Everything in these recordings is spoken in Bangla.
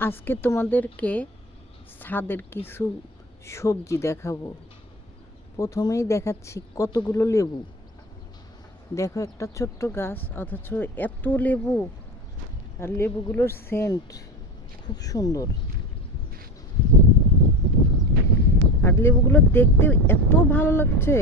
আজকে তোমাদেরকে ছাদের কিছু সবজি দেখাবো। প্রথমেই দেখাচ্ছি কতগুলো লেবু। দেখো, একটা ছোট্ট গাছ অথচ এত লেবু। আর লেবুগুলোর সেন্ট খুব সুন্দর। আর লেবুগুলো দেখতে এত ভালো লাগছে।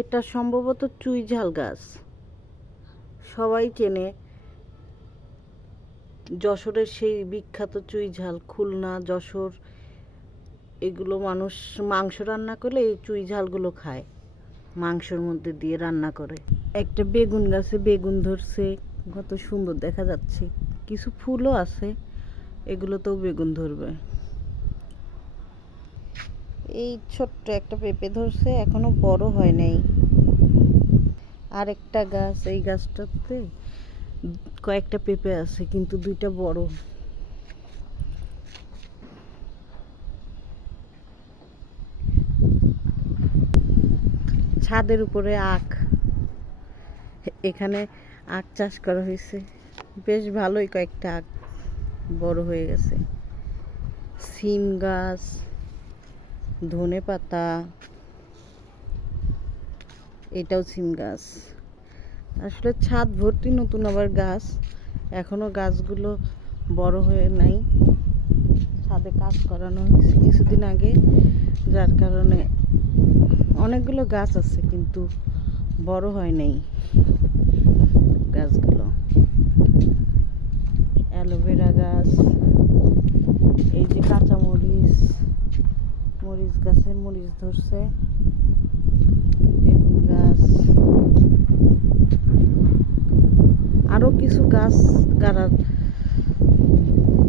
এটা সম্ভবত চুই ঝাল গাছ, সবাই চেনে। যশোরের সেই বিখ্যাত চুই ঝাল, খুলনা, যশোর, এগুলো মানুষ মাংস রান্না করলে এই চুই ঝালগুলো খায়, মাংসের মধ্যে দিয়ে রান্না করে। একটা বেগুন গাছে বেগুন ধরছে, কত সুন্দর দেখা যাচ্ছে। কিছু ফুলও আছে, এগুলোতেও বেগুন ধরবে। এই ছোট্ট একটা পেঁপে ধরছে, এখনো বড় হয় নাই। আর একটা গাছ, এই গাছটাতে কয়েকটা পেঁপে আছে, কিন্তু দুইটা বড়। ছাদের উপরে আখ, এখানে আখ চাষ করা হয়েছে। বেশ ভালোই কয়েকটা আখ বড় হয়ে গেছে। সিম গাছ, ধনে পাতা, এটাও সিম গাছ। আসলে ছাদ ভর্তি নতুন আবার গাছ, এখনো গাছগুলো বড় হয়ে নাই। ছাদে কাজ করানো হয়েছে কিছুদিন আগে, যার কারণে অনেকগুলো গাছ আছে কিন্তু বড় হয় নাই গাছগুলো। অ্যালোভেরা গাছ, এই যে কাঁচা মরিচ, মরিচ গাছে মরিচ ধরছে। বেগুন গাছ, আরো কিছু গাছ গাড়ার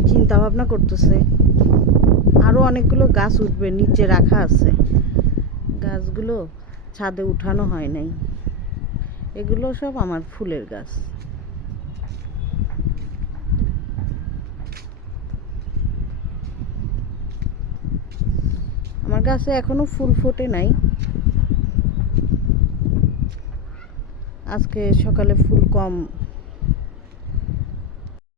চিন্তা ভাবনা করতেছে। আরো অনেকগুলো গাছ উঠবে, নিচে রাখা আছে। গাছগুলো ছাদে উঠানো হয় নাই। এগুলো সব আমার ফুলের গাছ। আমার গাছে এখনো ফুল ফোটে নাই। আজকে সকালে ফুল কম